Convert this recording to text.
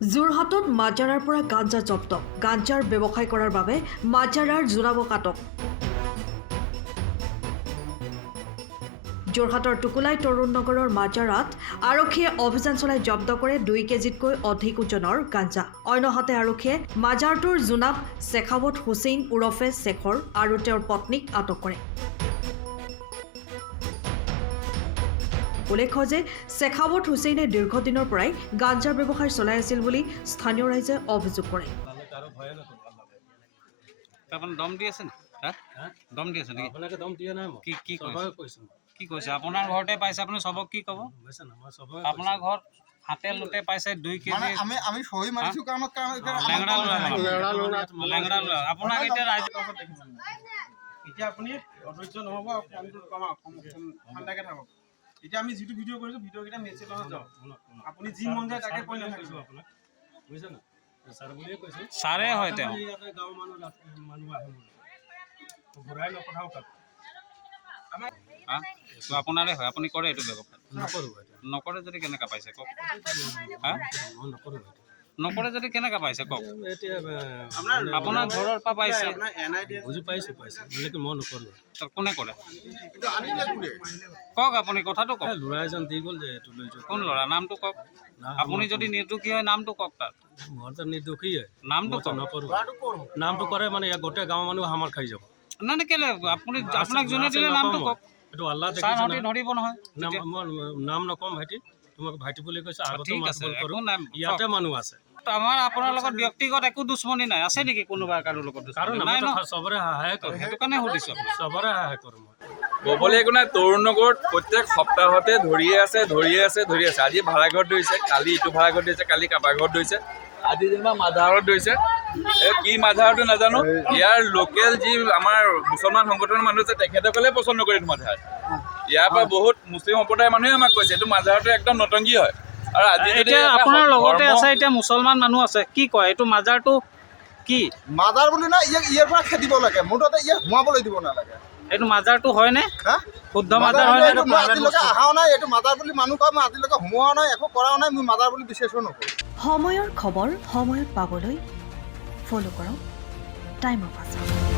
যোৰহাটত মাজাৰাৰ পৰা গাঞ্জা জব্দ গাঞ্জাৰ ব্যৱসায় কৰাৰ বাবে মাজাৰাৰ জোৰাবক আটক যোৰহাটৰ টুকুলাই তৰুণ নগৰৰ মাজাৰাত আৰক্ষীয়ে অভিযান চলাই জব্দ কৰে 2 কেজিতকৈ অধিক ওজনৰ গাঞ্জা অন্যহাতে আৰক্ষীয়ে মাজাৰটোৰ জোনাব শেখাৱত হুছেইন উৰফে শেখৰ আৰু তেওঁৰ পত্নীক আটক কৰে উল্লেখ্য যে শেখাৱত হুছেইনে দীৰ্ঘদিনৰ পৰাই গাঞ্জাৰ ব্যৱসায় চলাই আছিল বুলি স্থানীয় ৰাইজে অভিযোগ কৰে अपन दम দি আছে দম দি আছে নেকি আপোনাকে দম দিয়া নাই মই কি কৈছো কি কৈছে আপোনাৰ ঘৰতে পাইছে আপুনি সবক কি ক'ব আপোনাৰ ঘৰত হাতে লুটে পাইছে 2 কেজি মানে আমি সহি মাৰিছো কাৰণত লেংৰা ল'ৰা আপোনাক এতিয়া ৰাইজ এতিয়া আপুনি অধৈৰ্য নহব কামটো কমাওক ঠাণ্ডাকে থাকক এতিয়া আমি যেটো ভিডিও কৰিছো ভিডিও কিটা মেছেজ লগাও যাও আপুনি যি মন যায় তাকে কৈ নাথাকিব আপোনাক বুজিছে না স্যার বুলিয়ে কৈছো সারে হয় তেওঁ ইয়াতে গাঁও মানুহ আহে ঘূৰাই নপঠাও কাক তো আপোনাৰে হয় আপুনি কৰে এইটো ব্যৱসায় নকৰো নকৰে যদি কেনেকা পাইছে কক মই নকৰো নকৰে যদি কেনেকা পাইছে কক এতিয়া আপোনাৰ ঘৰৰ পৰা পাইছে বুজি পাইছো মানে মই নকৰো কোনে কৰে কক আপুনি কথাটো কক ল'ৰা এজন দি গ'ল যে এইটো লৈ কোন ল'ৰা নামটো কক আপুনি যদি নিৰ্দোষী হয় নামটো কক তাত মই তো নিৰ্দোষী নামটো কক নকৰো নামটো কৰে মানে ইয়াত গোটেই গাঁৱৰ মানুহ হামাৰ খাই যাব না না কেলে আপুনি আপোনাক যোনে দিলে নামটো কক এইটো আল্লাহ চাৰ দেখিছে হতি ধৰিব নহয় মই নাম নকম ভাইটি তোমাক ভাইটি বুলি কৈছে আগতে ঠিক মাত আছে বল কৰো একো নাই ইয়াতে মানুহ আছে আমাৰ আপোনাৰ লগত ব্যক্তিগত একো দুশ্মনী নাই আছে নেকি কোনোবা কাৰো লগত কাৰণ নাই ন চবৰে সহায় কৰো সেইটো কাৰণে সুধিছো চবৰে সহায় কৰো মই ক'বলৈ একো নাই তৰুণ নগৰত প্ৰত্যেক সপ্তাহতে ধৰিয়ে আছে আজি ভাড়াঘৰত ধৰিছে কালি ইটো ভাড়াঘৰত ধৰিছে কালি কাৰোবাৰ ঘৰত ধৰিছে আজি যেনিবা মাধাৰত ধৰিছে কি মাধাৰটো নাজানো ইয়াৰ লোকেল যি আমাৰ মুছলমান সংগঠনৰ মানুহ আছে তেখেতসকলে পচন্দ কৰে এইটো মাধাৰ ইয়াৰ পৰা বহুত মুছলিম সম্প্ৰদায়ৰ মানুহে আমাক কৈছে এইটো মাধাৰটো একদম নতংগী হয় আৰু আজি এতিয়া আপোনাৰ লগতে আছে এতিয়া মুছলমান মানুহ আছে কি কয় এইটো মাজাৰটো কি মাদাৰ বুলি না ইয়াৰ পৰা খেদিব লাগে মুঠতে ইয়াক সোমাবলৈ দিব নালাগে এইটো মাজাৰটো হয়নে শুদ্ধ মাজাৰ হয় এইটো মই আজিলৈকে অহাও নাই এইটো মাদাৰ বুলি মানুহ কয় মই আজিলৈকে সোমোৱাও নাই একো কৰাও নাই মই মাদাৰ বুলি বিশ্বাসো নকৰোঁ সময়ৰ খবৰ সময়ত পাবলৈ ফলো কৰক টাইম অফ